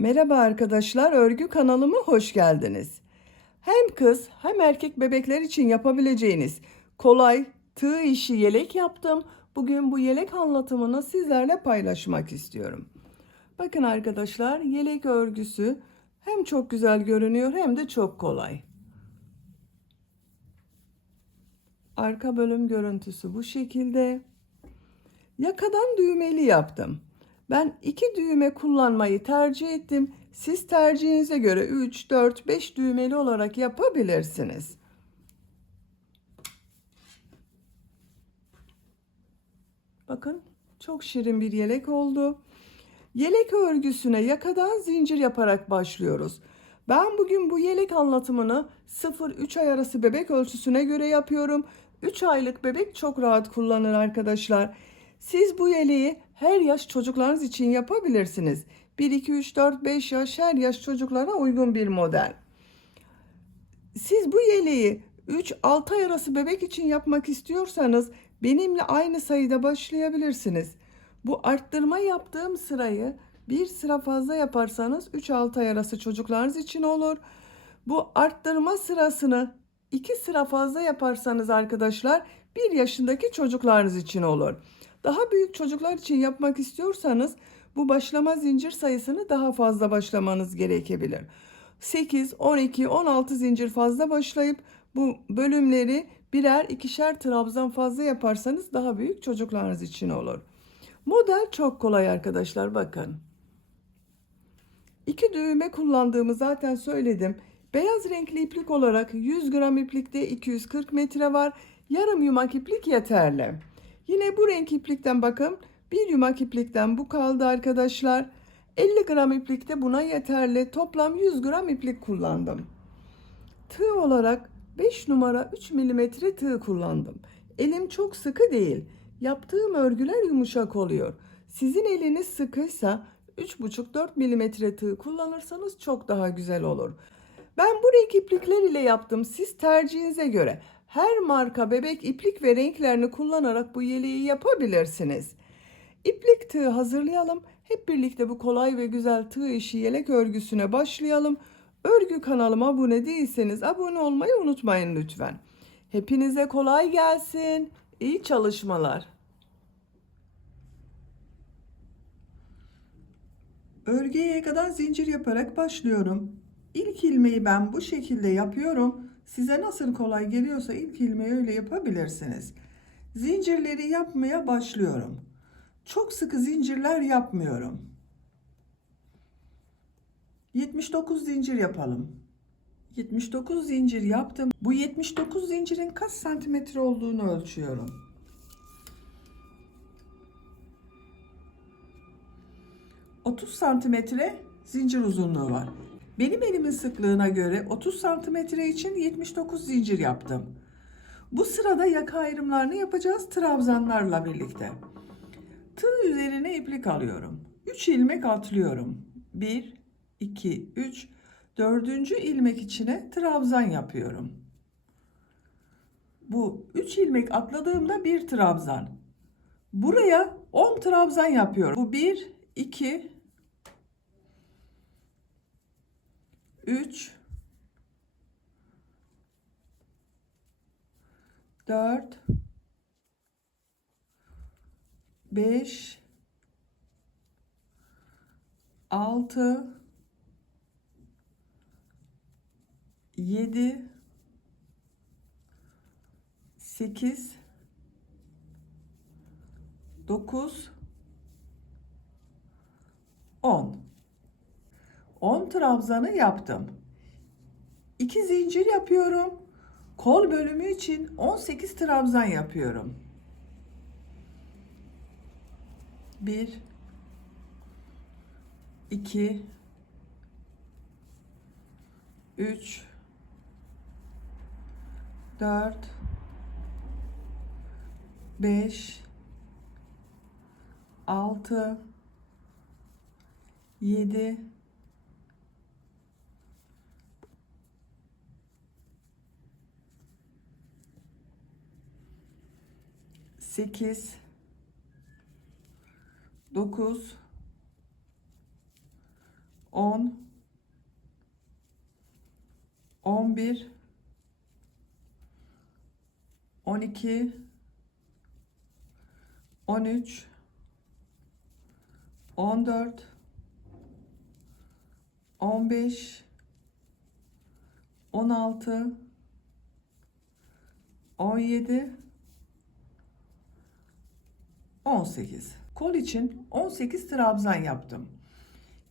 Merhaba arkadaşlar, örgü kanalıma hoş geldiniz. Hem kız hem erkek bebekler için yapabileceğiniz kolay tığ işi yelek yaptım. Bugün bu yelek anlatımını sizlerle paylaşmak istiyorum. Bakın arkadaşlar, yelek örgüsü hem çok güzel görünüyor hem de çok kolay. Arka bölüm görüntüsü bu şekilde. Yakadan düğmeli yaptım. Ben 2 düğme kullanmayı tercih ettim. Siz tercihinize göre 3, 4, 5 düğmeli olarak yapabilirsiniz. Bakın çok şirin bir yelek oldu. Yelek örgüsüne yakadan zincir yaparak başlıyoruz. Ben bugün bu yelek anlatımını 0-3 ay arası bebek ölçüsüne göre yapıyorum. 3 aylık bebek çok rahat kullanır arkadaşlar. Siz bu yeleği her yaş çocuklarınız için yapabilirsiniz. 1, 2, 3, 4, 5 yaş her yaş çocuklara uygun bir model. Siz bu yeleği 3-6 ay arası bebek için yapmak istiyorsanız benimle aynı sayıda başlayabilirsiniz. Bu arttırma yaptığım sırayı bir sıra fazla yaparsanız 3-6 ay arası çocuklarınız için olur. Bu arttırma sırasını 2 sıra fazla yaparsanız arkadaşlar 1 yaşındaki çocuklarınız için olur. Daha büyük çocuklar için yapmak istiyorsanız bu başlama zincir sayısını daha fazla başlamanız gerekebilir. 8, 12, 16 zincir fazla başlayıp bu bölümleri birer ikişer trabzan fazla yaparsanız daha büyük çocuklarınız için olur. Model çok kolay arkadaşlar, bakın. 2 düğme kullandığımı zaten söyledim. Beyaz renkli iplik olarak 100 gram iplikte 240 metre var. Yarım yumak iplik yeterli. Yine bu renk iplikten bakın. Bir yumak iplikten bu kaldı arkadaşlar. 50 gram iplik de buna yeterli. Toplam 100 gram iplik kullandım. Tığ olarak 5 numara 3 milimetre tığ kullandım. Elim çok sıkı değil. Yaptığım örgüler yumuşak oluyor. Sizin eliniz sıkıysa 3,5-4 milimetre tığ kullanırsanız çok daha güzel olur. Ben bu renk iplikler ile yaptım. Siz tercihinize göre her marka bebek iplik ve renklerini kullanarak bu yeleği yapabilirsiniz. İplik tığ hazırlayalım. Hep birlikte bu kolay ve güzel tığ işi yelek örgüsüne başlayalım. Örgü kanalıma abone değilseniz abone olmayı unutmayın lütfen. Hepinize kolay gelsin. İyi çalışmalar. Örgüye yakadan zincir yaparak başlıyorum. İlk ilmeği ben bu şekilde yapıyorum. Size nasıl kolay geliyorsa ilk ilmeği öyle yapabilirsiniz. Zincirleri yapmaya başlıyorum. Çok sıkı zincirler yapmıyorum. 79 zincir yapalım. 79 zincir yaptım. Bu 79 zincirin kaç santimetre olduğunu ölçüyorum. 30 santimetre zincir uzunluğu var. Benim elimin sıklığına göre 30 santimetre için 79 zincir yaptım. Bu sırada yaka ayrımlarını yapacağız trabzanlarla birlikte. Tığ üzerine iplik alıyorum. 3 ilmek atlıyorum. 1, 2, 3, 4. ilmek içine trabzan yapıyorum. Bu 3 ilmek atladığımda bir trabzan. Buraya 10 trabzan yapıyorum. Bu 1, 2, 3, 4, 5, 6, 7, 8, 9, 10. 10 trabzanı yaptım. 2 zincir yapıyorum. Kol bölümü için 18 trabzan yapıyorum. 1, 2, 3, 4, 5, 6, 7, 8, 9, 10, 11, 12, 13, 14, 15, 16, 17, 18. Kol için 18 trabzan yaptım.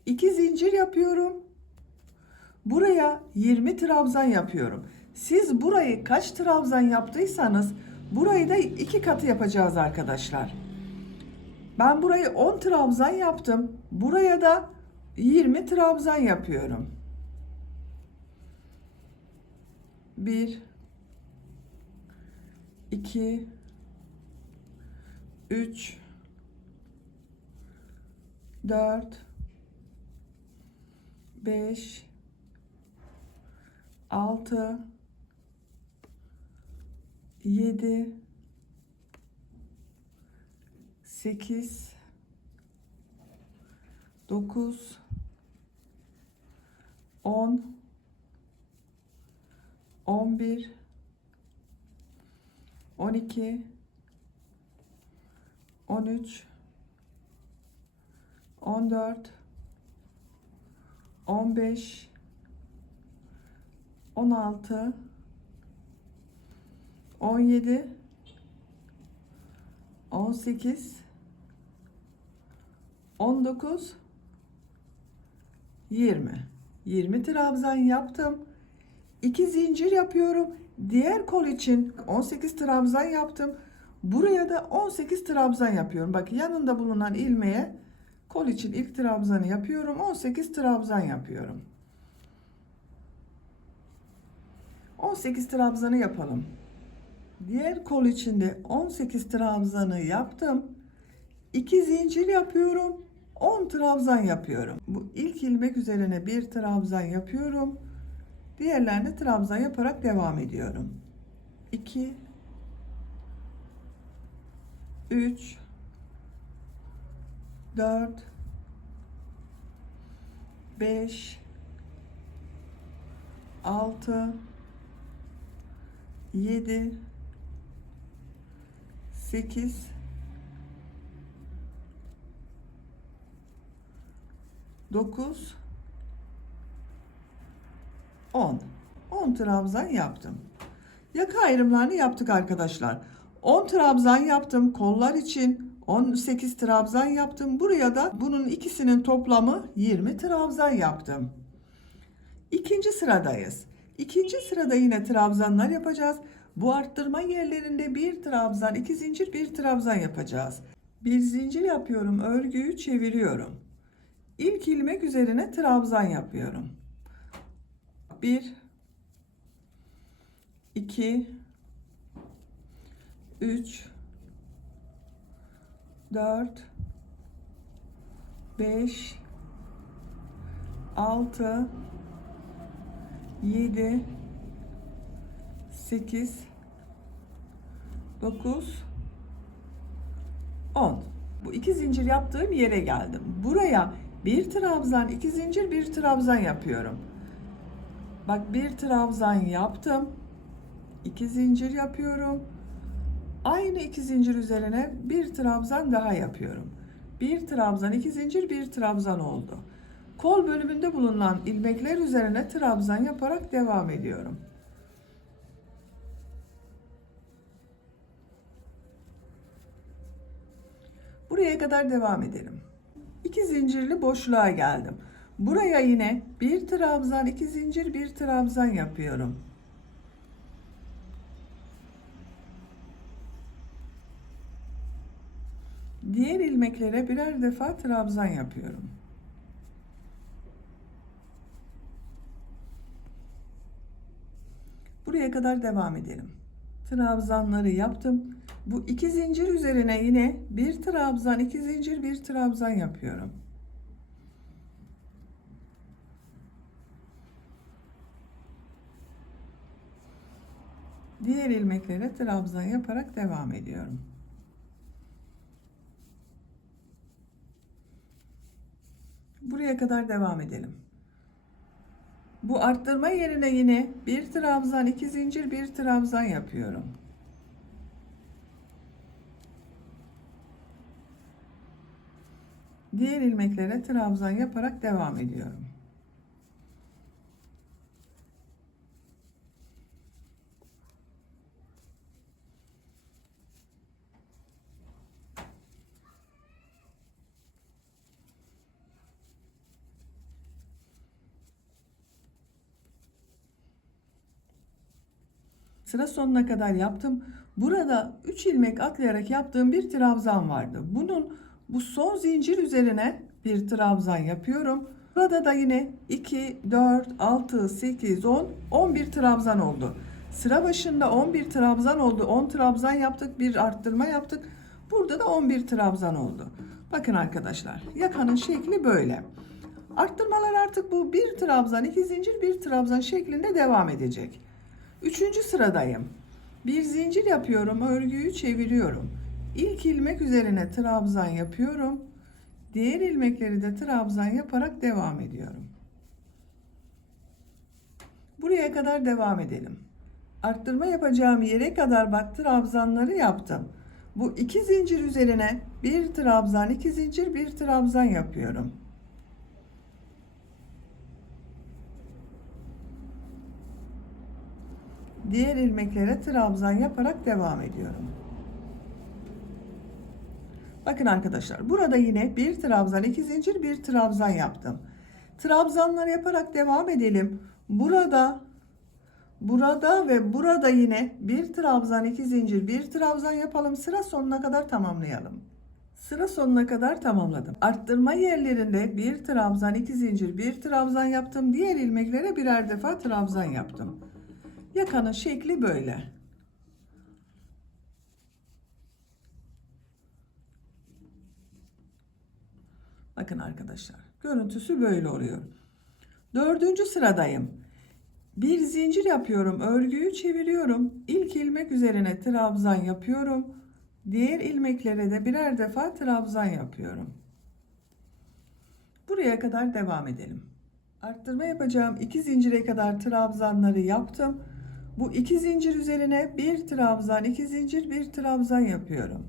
2 zincir yapıyorum. Buraya 20 trabzan yapıyorum. Siz burayı kaç trabzan yaptıysanız burayı da 2 katı yapacağız arkadaşlar. Ben burayı 10 trabzan yaptım. Buraya da 20 trabzan yapıyorum. 1, 2, 3, 4, 5, 6, 7, 8, 9, 10, 11, 12, 13, 14, 15, 16, 17, 18, 19, 20. 20 trabzan yaptım. 2 zincir yapıyorum. Diğer kol için 18 trabzan yaptım. Buraya da 18 trabzan yapıyorum. Bak yanında bulunan ilmeğe kol için ilk trabzanı yapıyorum. 18 trabzan yapıyorum. 18 trabzanı yapalım. Diğer kol içinde 18 trabzanı yaptım. 2 zincir yapıyorum. 10 trabzan yapıyorum. Bu ilk ilmek üzerine bir trabzan yapıyorum. Diğerlerine trabzan yaparak devam ediyorum. 2, 3, 4, 5, 6, 7, 8, 9, 10. 10 trabzan yaptım. Yaka ayrımlarını yaptık arkadaşlar. 10 trabzan yaptım kollar için. 18 trabzan yaptım. Buraya da bunun ikisinin toplamı 20 trabzan yaptım. İkinci sıradayız. İkinci sırada yine trabzanlar yapacağız. Bu arttırma yerlerinde bir trabzan, 2 zincir, bir trabzan yapacağız. Bir zincir yapıyorum, örgüyü çeviriyorum. İlk ilmek üzerine trabzan yapıyorum. 1, 2, 3, 4, 5, 6, 7, 8, 9, 10. Bu 2 zincir yaptığım yere geldim. Buraya bir trabzan, 2 zincir, bir trabzan yapıyorum. Bak bir trabzan yaptım. 2 zincir yapıyorum. Aynı 2 zincir üzerine bir trabzan daha yapıyorum. Bir trabzan, 2 zincir, bir trabzan oldu. Kol bölümünde bulunan ilmekler üzerine trabzan yaparak devam ediyorum. Buraya kadar devam edelim. 2 zincirli boşluğa geldim. Buraya yine bir trabzan, 2 zincir, bir trabzan yapıyorum. Diğer ilmeklere birer defa trabzan yapıyorum. Buraya kadar devam edelim. Trabzanları yaptım. Bu 2 zincir üzerine yine bir trabzan, 2 zincir, bir trabzan yapıyorum. Diğer ilmeklere trabzan yaparak devam ediyorum. Buraya Buraya kadar devam edelim. Bu arttırma yerine yine bir trabzan, 2 zincir, bir trabzan yapıyorum. Diğer ilmeklere trabzan yaparak devam ediyorum. Sıra sonuna kadar yaptım. Burada 3 ilmek atlayarak yaptığım bir trabzan vardı. Bu son zincir üzerine bir trabzan yapıyorum. Burada da yine 2, 4, 6, 8, 10, 11 trabzan oldu. Sıra başında 11 trabzan oldu. 10 trabzan yaptık, bir arttırma yaptık. Burada da 11 trabzan oldu. Bakın arkadaşlar, yakanın şekli böyle. Arttırmalar artık bu bir trabzan, 2 zincir, bir trabzan şeklinde devam edecek. Üçüncü sıradayım. Bir zincir yapıyorum, örgüyü çeviriyorum. İlk ilmek üzerine trabzan yapıyorum. Diğer ilmekleri de trabzan yaparak devam ediyorum. Buraya kadar devam edelim. Arttırma yapacağım yere kadar bak trabzanları yaptım. Bu iki zincir üzerine bir trabzan, iki zincir, bir trabzan yapıyorum. Diğer ilmeklere trabzan yaparak devam ediyorum. Bakın arkadaşlar, burada yine bir trabzan, iki zincir, bir trabzan yaptım. Trabzanlar yaparak devam edelim. Burada ve burada yine bir trabzan, iki zincir, bir trabzan yapalım. Sıra sonuna kadar tamamlayalım. Sıra sonuna kadar tamamladım. Arttırma yerlerinde bir trabzan, iki zincir, bir trabzan yaptım. Diğer ilmeklere birer defa trabzan yaptım. Yakanın şekli böyle. Bakın arkadaşlar, görüntüsü böyle oluyor. Dördüncü sıradayım. Bir zincir yapıyorum, örgüyü çeviriyorum. İlk ilmek üzerine trabzan yapıyorum. Diğer ilmeklere de birer defa trabzan yapıyorum. Buraya kadar devam edelim. Arttırma yapacağım iki zincire kadar trabzanları yaptım. Bu iki zincir üzerine bir trabzan, iki zincir, bir trabzan yapıyorum.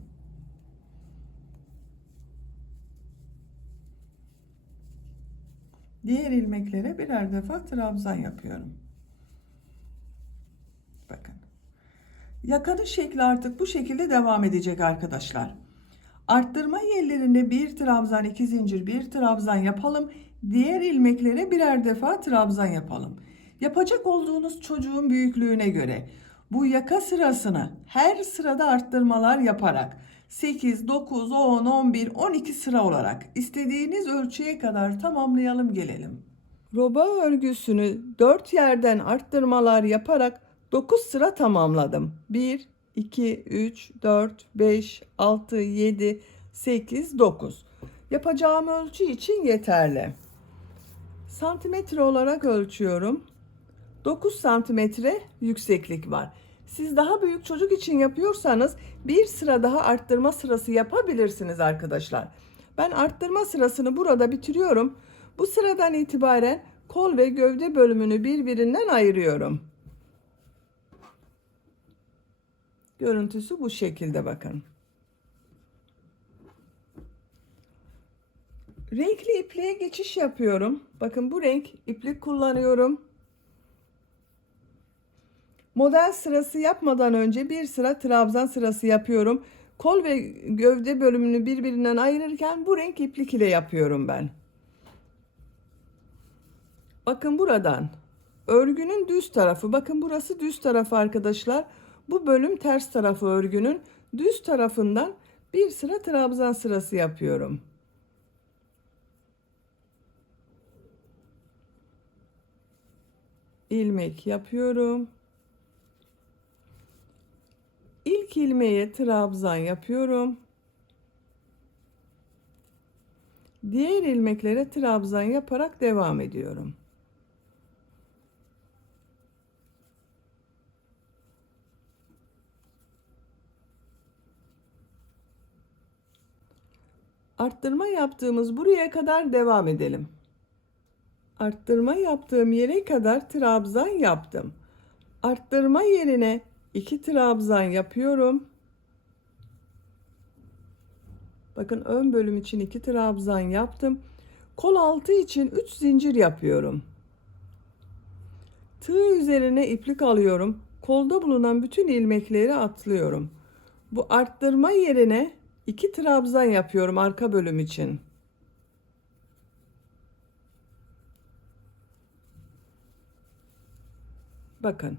Diğer ilmeklere birer defa trabzan yapıyorum. Bakın. Yakanın şekli artık bu şekilde devam edecek arkadaşlar. Arttırma yerlerinde bir trabzan, iki zincir, bir trabzan yapalım. Diğer ilmeklere birer defa trabzan yapalım. Yapacak olduğunuz çocuğun büyüklüğüne göre bu yaka sırasını her sırada arttırmalar yaparak 8, 9, 10, 11, 12 sıra olarak istediğiniz ölçüye kadar tamamlayalım gelelim. Roba örgüsünü 4 yerden arttırmalar yaparak 9 sıra tamamladım. 1, 2, 3, 4, 5, 6, 7, 8, 9. Yapacağım ölçü için yeterli. Santimetre olarak ölçüyorum. 9 santimetre yükseklik var. Siz daha büyük çocuk için yapıyorsanız bir sıra daha arttırma sırası yapabilirsiniz arkadaşlar. Ben arttırma sırasını burada bitiriyorum. Bu sıradan itibaren kol ve gövde bölümünü birbirinden ayırıyorum. Görüntüsü bu şekilde bakın. Renkli ipliğe geçiş yapıyorum. Bakın bu renk iplik kullanıyorum. Model sırası yapmadan önce bir sıra trabzan sırası yapıyorum. Kol ve gövde bölümünü birbirinden ayırırken bu renk iplik ile yapıyorum ben. Bakın buradan örgünün düz tarafı, bakın burası düz tarafı arkadaşlar. Bu bölüm ters tarafı örgünün düz tarafından bir sıra trabzan sırası yapıyorum. İlmek yapıyorum. İlk ilmeğe trabzan yapıyorum. Diğer ilmeklere trabzan yaparak devam ediyorum. Arttırma yaptığımız buraya kadar devam edelim. Arttırma yaptığım yere kadar trabzan yaptım. Arttırma yerine 2 trabzan yapıyorum. Bakın ön bölüm için 2 trabzan yaptım. Kol altı için 3 zincir yapıyorum. Tığ üzerine iplik alıyorum. Kolda bulunan bütün ilmekleri atlıyorum. Bu arttırma yerine 2 trabzan yapıyorum arka bölüm için. Bakın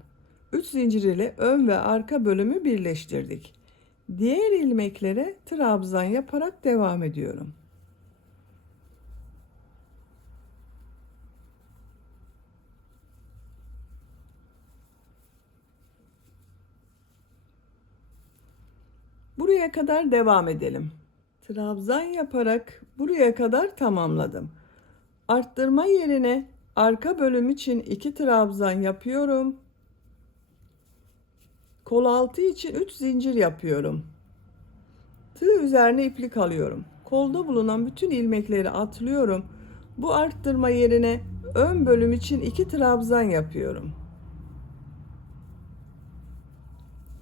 3 zincir ile ön ve arka bölümü birleştirdik. Diğer ilmeklere trabzan yaparak devam ediyorum. Buraya kadar devam edelim. Trabzan yaparak buraya kadar tamamladım. Arttırma yerine arka bölüm için 2 trabzan yapıyorum. Kol altı için 3 zincir yapıyorum. Tığ üzerine iplik alıyorum. Kolda bulunan bütün ilmekleri atlıyorum. Bu arttırma yerine ön bölüm için 2 trabzan yapıyorum.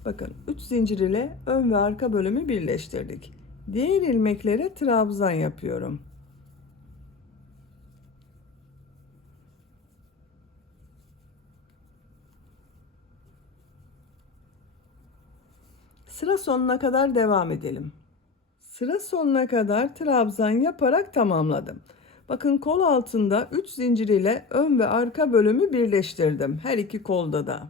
Bakın 3 zincir ile ön ve arka bölümü birleştirdik. Diğer ilmeklere trabzan yapıyorum. Sıra sonuna kadar devam edelim. Sıra sonuna kadar trabzan yaparak tamamladım. Bakın kol altında 3 zincir ile ön ve arka bölümü birleştirdim. Her iki kolda da.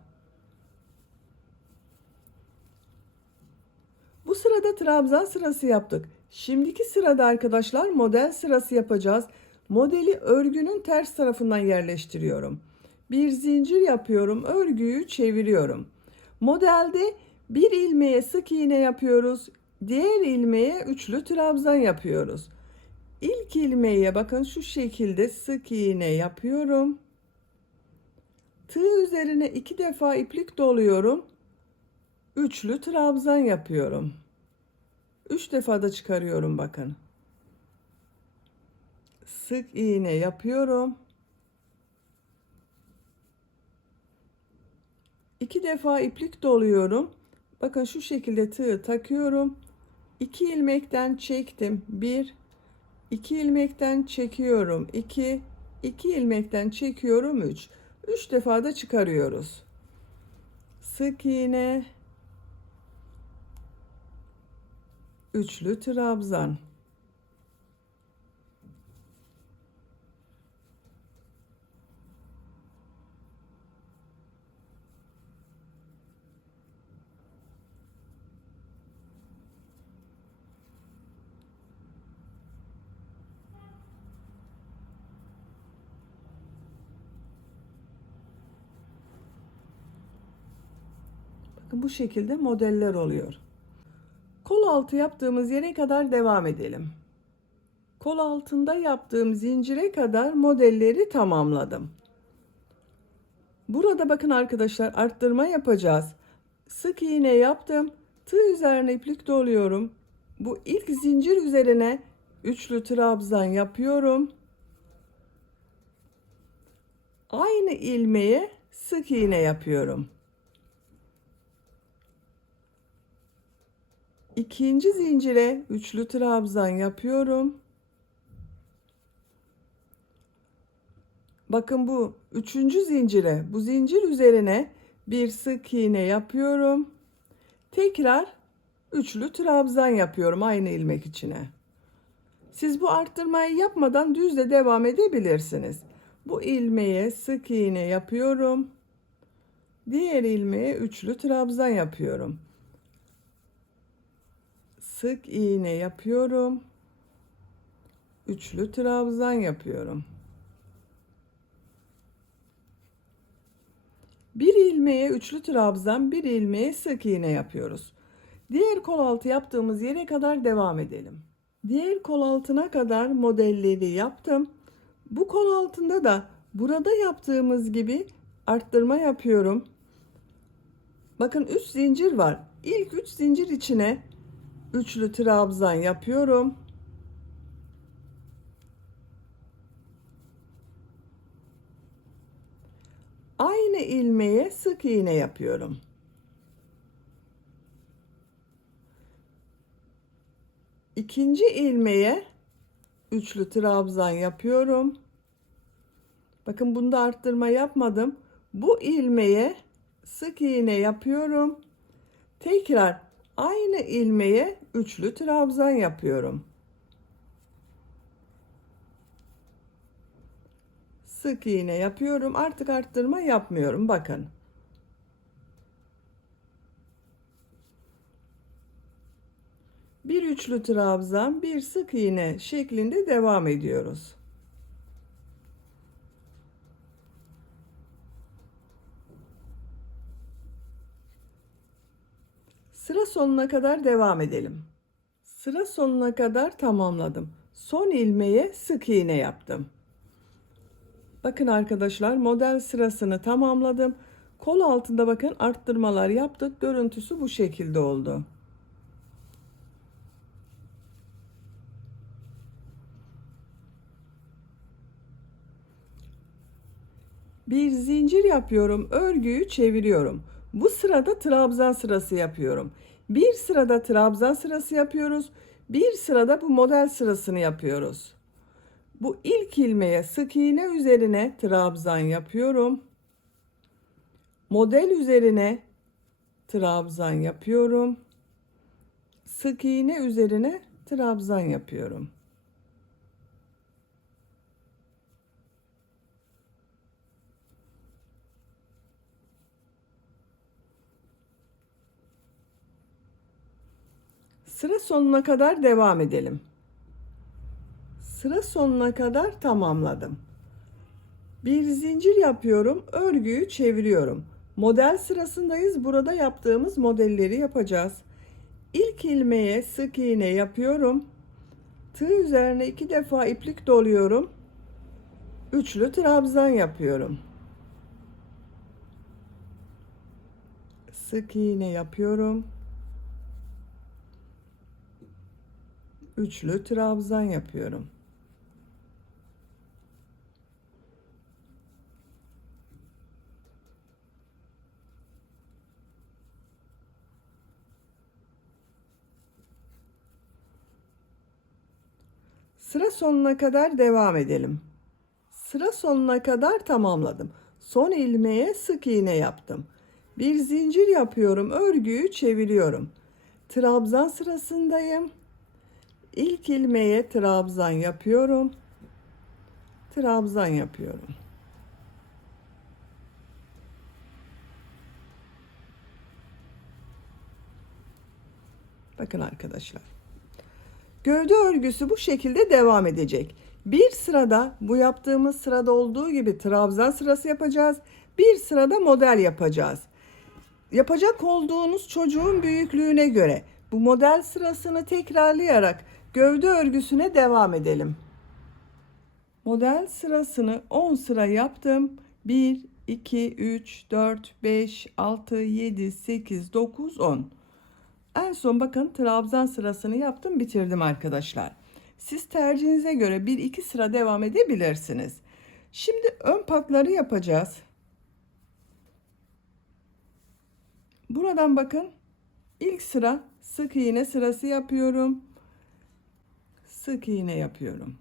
Bu sırada trabzan sırası yaptık. Şimdiki sırada arkadaşlar model sırası yapacağız. Modeli örgünün ters tarafından yerleştiriyorum. Bir zincir yapıyorum, örgüyü çeviriyorum. Modelde bir ilmeğe sık iğne yapıyoruz. Diğer ilmeğe üçlü trabzan yapıyoruz. İlk ilmeğe bakın şu şekilde sık iğne yapıyorum. Tığ üzerine 2 defa iplik doluyorum. Üçlü trabzan yapıyorum. 3 defa da çıkarıyorum bakın. Sık iğne yapıyorum. 2 defa iplik doluyorum. Bakın şu şekilde tığı takıyorum. 2 ilmekten çektim. 1, 2 ilmekten çekiyorum. 2, 2 ilmekten çekiyorum. 3. 3 defa da çıkarıyoruz. Sık iğne, üçlü trabzan. Bakın bu şekilde modeller oluyor. Kol altı yaptığımız yere kadar devam edelim. Kol altında yaptığım zincire kadar modelleri tamamladım. Burada bakın arkadaşlar arttırma yapacağız. Sık iğne yaptım. Tığ üzerine iplik doluyorum. Bu ilk zincir üzerine üçlü trabzan yapıyorum. Aynı ilmeğe sık iğne yapıyorum. İkinci zincire üçlü trabzan yapıyorum. Bakın bu üçüncü zincire, bu zincir üzerine bir sık iğne yapıyorum. Tekrar üçlü trabzan yapıyorum aynı ilmek içine. Siz bu arttırmayı yapmadan düz de devam edebilirsiniz. Bu ilmeğe sık iğne yapıyorum. Diğer ilmeğe üçlü trabzan yapıyorum. Sık iğne yapıyorum. Üçlü trabzan yapıyorum. Bir ilmeğe üçlü trabzan, bir ilmeğe sık iğne yapıyoruz. Diğer kol altı yaptığımız yere kadar devam edelim. Diğer kol altına kadar modelleri yaptım. Bu kol altında da burada yaptığımız gibi arttırma yapıyorum. Bakın 3 zincir var. İlk 3 zincir içine üçlü trabzan yapıyorum. Aynı ilmeğe sık iğne yapıyorum. İkinci ilmeğe üçlü trabzan yapıyorum. Bakın bunda arttırma yapmadım. Bu ilmeğe sık iğne yapıyorum. Tekrar aynı ilmeğe üçlü trabzan yapıyorum. Sık iğne yapıyorum. Artık arttırma yapmıyorum. Bakın. Bir üçlü trabzan, bir sık iğne şeklinde devam ediyoruz. Sıra sonuna kadar devam edelim. Sıra sonuna kadar tamamladım. Son ilmeğe sık iğne yaptım. Bakın arkadaşlar, model sırasını tamamladım. Kol altında bakın arttırmalar yaptık. Görüntüsü bu şekilde oldu. Bir zincir yapıyorum. Örgüyü çeviriyorum. Bu sırada trabzan sırası yapıyorum. Bir sırada trabzan sırası yapıyoruz. Bir sırada bu model sırasını yapıyoruz. Bu ilk ilmeğe sık iğne üzerine trabzan yapıyorum. Model üzerine trabzan yapıyorum. Sık iğne üzerine trabzan yapıyorum. Sıra sonuna kadar devam edelim. Sıra sonuna kadar tamamladım. Bir zincir yapıyorum, örgüyü çeviriyorum. Model sırasındayız. Burada yaptığımız modelleri yapacağız. İlk ilmeğe sık iğne yapıyorum. Tığ üzerine 2 defa iplik doluyorum. Üçlü trabzan yapıyorum. Sık iğne yapıyorum. Üçlü trabzan yapıyorum. Sıra sonuna kadar devam edelim. Sıra sonuna kadar tamamladım. Son ilmeğe sık iğne yaptım. Bir zincir yapıyorum, örgüyü çeviriyorum. Trabzan sırasındayım. İlk ilmeğe trabzan yapıyorum. Trabzan yapıyorum. Bakın arkadaşlar. Gövde örgüsü bu şekilde devam edecek. Bir sırada bu yaptığımız sırada olduğu gibi trabzan sırası yapacağız. Bir sırada model yapacağız. Yapacak olduğunuz çocuğun büyüklüğüne göre bu model sırasını tekrarlayarak gövde örgüsüne devam edelim. Model sırasını 10 sıra yaptım. 1, 2, 3, 4, 5, 6, 7, 8, 9, 10. En son bakın trabzan sırasını yaptım, bitirdim arkadaşlar. Siz tercihinize göre 1-2 sıra devam edebilirsiniz. Şimdi ön patları yapacağız. Buradan bakın ilk sıra sık iğne sırası yapıyorum. Sık iğne yapıyorum.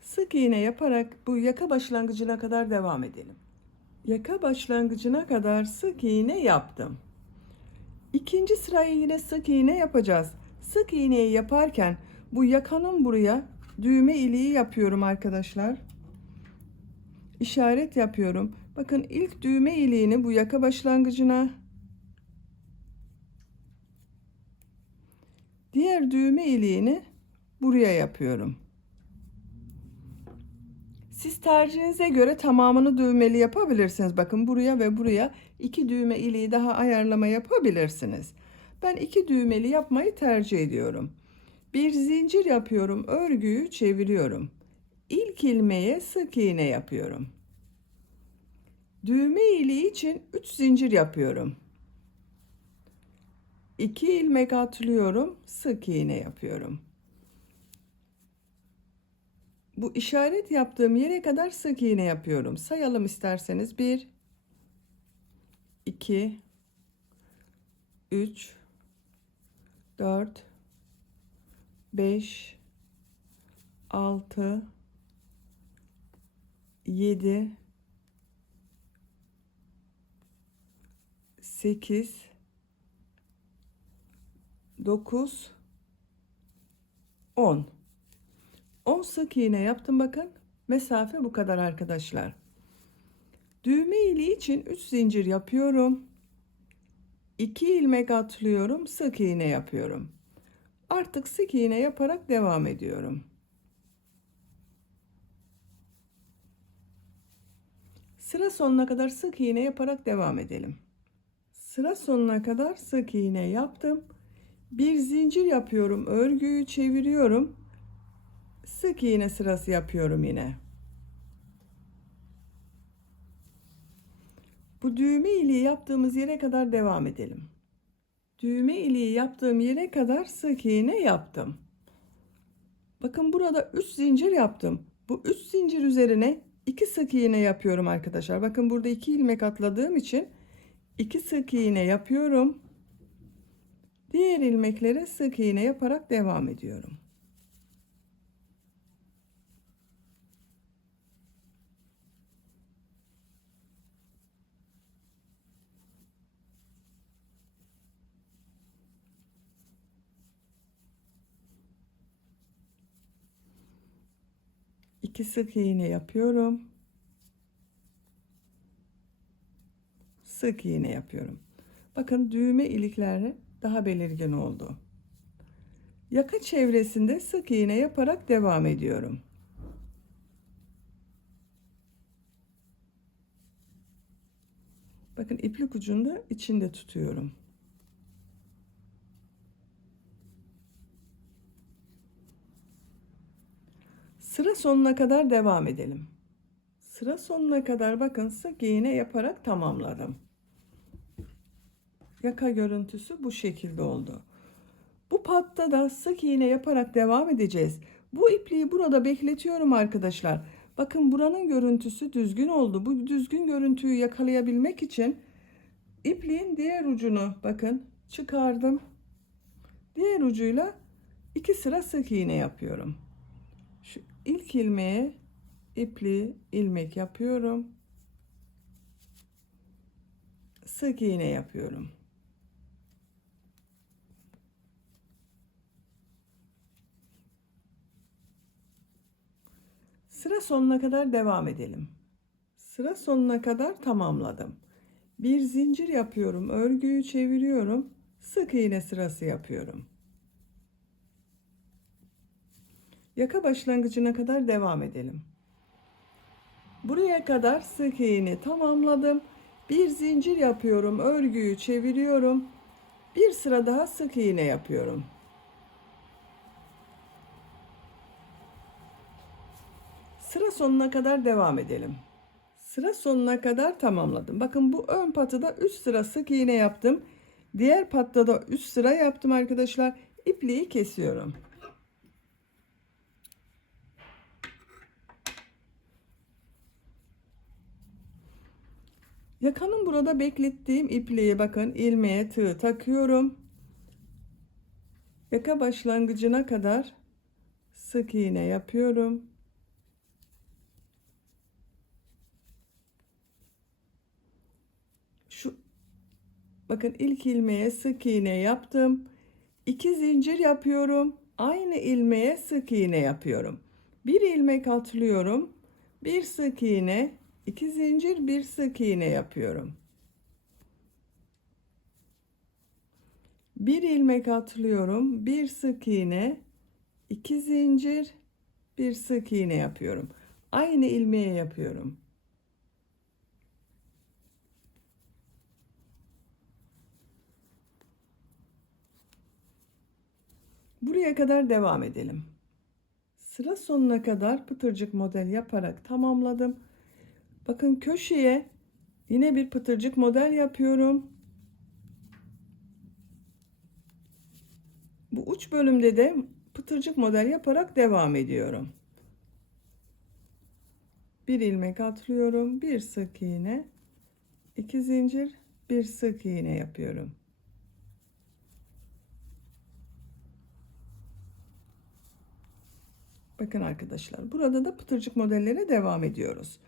Sık iğne yaparak bu yaka başlangıcına kadar devam edelim. Yaka başlangıcına kadar sık iğne yaptım. İkinci sırayı yine sık iğne yapacağız. Sık iğneyi yaparken bu yakanın buraya düğme iliği yapıyorum arkadaşlar. İşaret yapıyorum. Bakın ilk düğme iliğini bu yaka başlangıcına, diğer düğme iliğini buraya yapıyorum. Siz tercihinize göre tamamını düğmeli yapabilirsiniz. Bakın buraya ve buraya 2 düğme iliği daha ayarlama yapabilirsiniz. Ben 2 düğmeli yapmayı tercih ediyorum. Bir zincir yapıyorum, örgüyü çeviriyorum. İlk ilmeğe sık iğne yapıyorum. Düğme iliği için 3 zincir yapıyorum. 2 ilmek atlıyorum, sık iğne yapıyorum. Bu işaret yaptığım yere kadar sık iğne yapıyorum. Sayalım isterseniz. 1 2 3 4 5 6 7 8 9 10 10 sık iğne yaptım, bakın. Mesafe bu kadar arkadaşlar. Düğme iliği için 3 zincir yapıyorum. 2 ilmek atlıyorum, sık iğne yapıyorum. Artık sık iğne yaparak devam ediyorum. Sıra sonuna kadar sık iğne yaparak devam edelim. Sıra sonuna kadar sık iğne yaptım. Bir zincir yapıyorum, örgüyü çeviriyorum. Sık iğne sırası yapıyorum yine. Bu düğme iliği yaptığımız yere kadar devam edelim. Düğme iliği yaptığım yere kadar sık iğne yaptım. Bakın burada 3 zincir yaptım. Bu 3 zincir üzerine 2 sık iğne yapıyorum arkadaşlar. Bakın burada 2 ilmek atladığım için 2 sık iğne yapıyorum. Diğer ilmeklere sık iğne yaparak devam ediyorum. İki sık iğne yapıyorum. Sık iğne yapıyorum. Bakın düğme ilikleri daha belirgin oldu. Yaka çevresinde sık iğne yaparak devam ediyorum. Bakın iplik ucunu da içinde tutuyorum. Sıra sonuna kadar devam edelim. Sıra sonuna kadar bakın sık iğne yaparak tamamladım. Yaka görüntüsü bu şekilde oldu. Bu patta da sık iğne yaparak devam edeceğiz. Bu ipliği burada bekletiyorum arkadaşlar. Bakın buranın görüntüsü düzgün oldu. Bu düzgün görüntüyü yakalayabilmek için ipliğin diğer ucunu bakın çıkardım. Diğer ucuyla 2 sıra sık iğne yapıyorum. Şu ilk ilmeğe ipliği ilmek yapıyorum. Sık iğne yapıyorum. Sıra sonuna kadar devam edelim. Sıra sonuna kadar tamamladım. Bir zincir yapıyorum, örgüyü çeviriyorum, sık iğne sırası yapıyorum. Yaka başlangıcına kadar devam edelim. Buraya kadar sık iğne tamamladım. Bir zincir yapıyorum, örgüyü çeviriyorum. Bir sıra daha sık iğne yapıyorum. Sıra sonuna kadar devam edelim. Sıra sonuna kadar tamamladım. Bakın bu ön patıda 3 sıra sık iğne yaptım. Diğer patta da 3 sıra yaptım arkadaşlar. İpliği kesiyorum. Yakanın burada beklettiğim ipliği bakın ilmeğe tığ takıyorum. Yaka başlangıcına kadar sık iğne yapıyorum. Şu bakın ilk ilmeğe sık iğne yaptım. 2 zincir yapıyorum. Aynı ilmeğe sık iğne yapıyorum. Bir ilmek atlıyorum. Bir sık iğne, 2 zincir, bir sık iğne yapıyorum. Bir ilmek atlıyorum. Bir sık iğne, 2 zincir, bir sık iğne yapıyorum. Aynı ilmeğe yapıyorum. Buraya kadar devam edelim. Sıra sonuna kadar pıtırcık model yaparak tamamladım. Bakın köşeye Yine bir pıtırcık model yapıyorum. Bu uç bölümde de pıtırcık model yaparak devam ediyorum. Bir ilmek atlıyorum, bir sık iğne, 2 zincir, bir sık iğne yapıyorum. Bakın arkadaşlar, burada da pıtırcık modellere devam ediyoruz.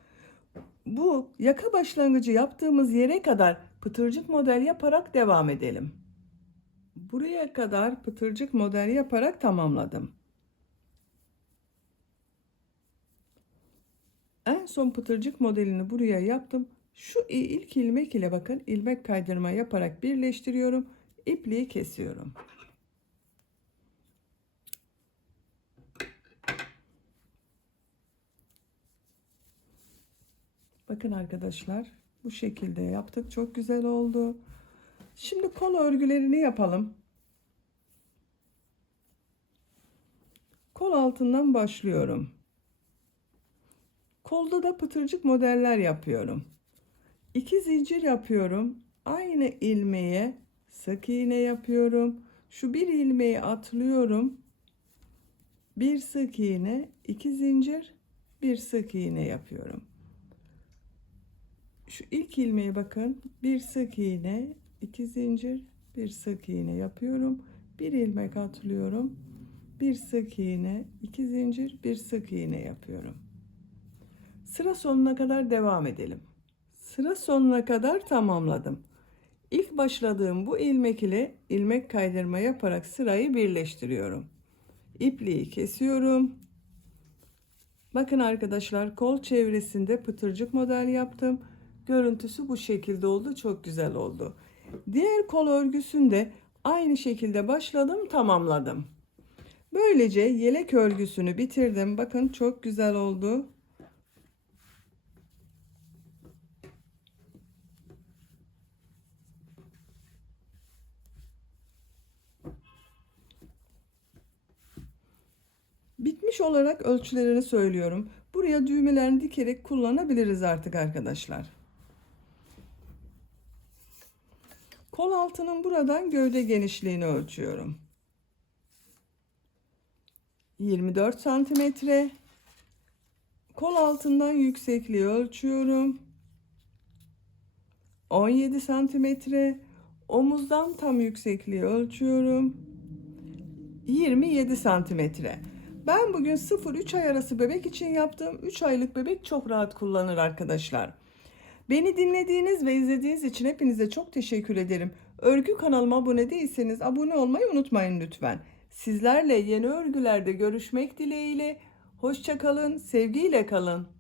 Bu yaka başlangıcı yaptığımız yere kadar pıtırcık model yaparak devam edelim. Buraya kadar pıtırcık model yaparak tamamladım. En son pıtırcık modelini buraya yaptım. Şu ilk ilmek ile bakın ilmek kaydırma yaparak birleştiriyorum. İpliği kesiyorum. Bakın arkadaşlar, bu şekilde yaptık. Çok güzel oldu. Şimdi kol örgülerini yapalım. Kol altından başlıyorum. Kolda da pıtırcık modeller yapıyorum. 2 zincir yapıyorum. Aynı ilmeğe sık iğne yapıyorum. Şu bir ilmeği atlıyorum. Bir sık iğne, 2 zincir, bir sık iğne yapıyorum. Şu ilk ilmeğe bakın. Bir sık iğne, 2 zincir, bir sık iğne yapıyorum. Bir ilmek atlıyorum. Bir sık iğne, 2 zincir, bir sık iğne yapıyorum. Sıra sonuna kadar devam edelim. Sıra sonuna kadar tamamladım. İlk başladığım bu ilmek ile ilmek kaydırma yaparak sırayı birleştiriyorum. İpliği kesiyorum. Bakın arkadaşlar, kol çevresinde pıtırcık model yaptım. Görüntüsü bu şekilde oldu. Çok güzel oldu. Diğer kol örgüsünde aynı şekilde başladım, tamamladım. Böylece yelek örgüsünü bitirdim. Bakın çok güzel oldu. Bitmiş olarak ölçülerini söylüyorum. Buraya düğmelerini dikerek kullanabiliriz artık arkadaşlar. Kol altının buradan gövde genişliğini ölçüyorum. 24 santimetre. Kol altından yüksekliği ölçüyorum. 17 santimetre. Omuzdan tam yüksekliği ölçüyorum. 27 santimetre. Ben bugün 0-3 ay arası bebek için yaptım. 3 aylık bebek çok rahat kullanır arkadaşlar. Beni dinlediğiniz ve izlediğiniz için hepinize çok teşekkür ederim. Örgü kanalıma abone değilseniz abone olmayı unutmayın lütfen. Sizlerle yeni örgülerde görüşmek dileğiyle. Hoşça kalın, sevgiyle kalın.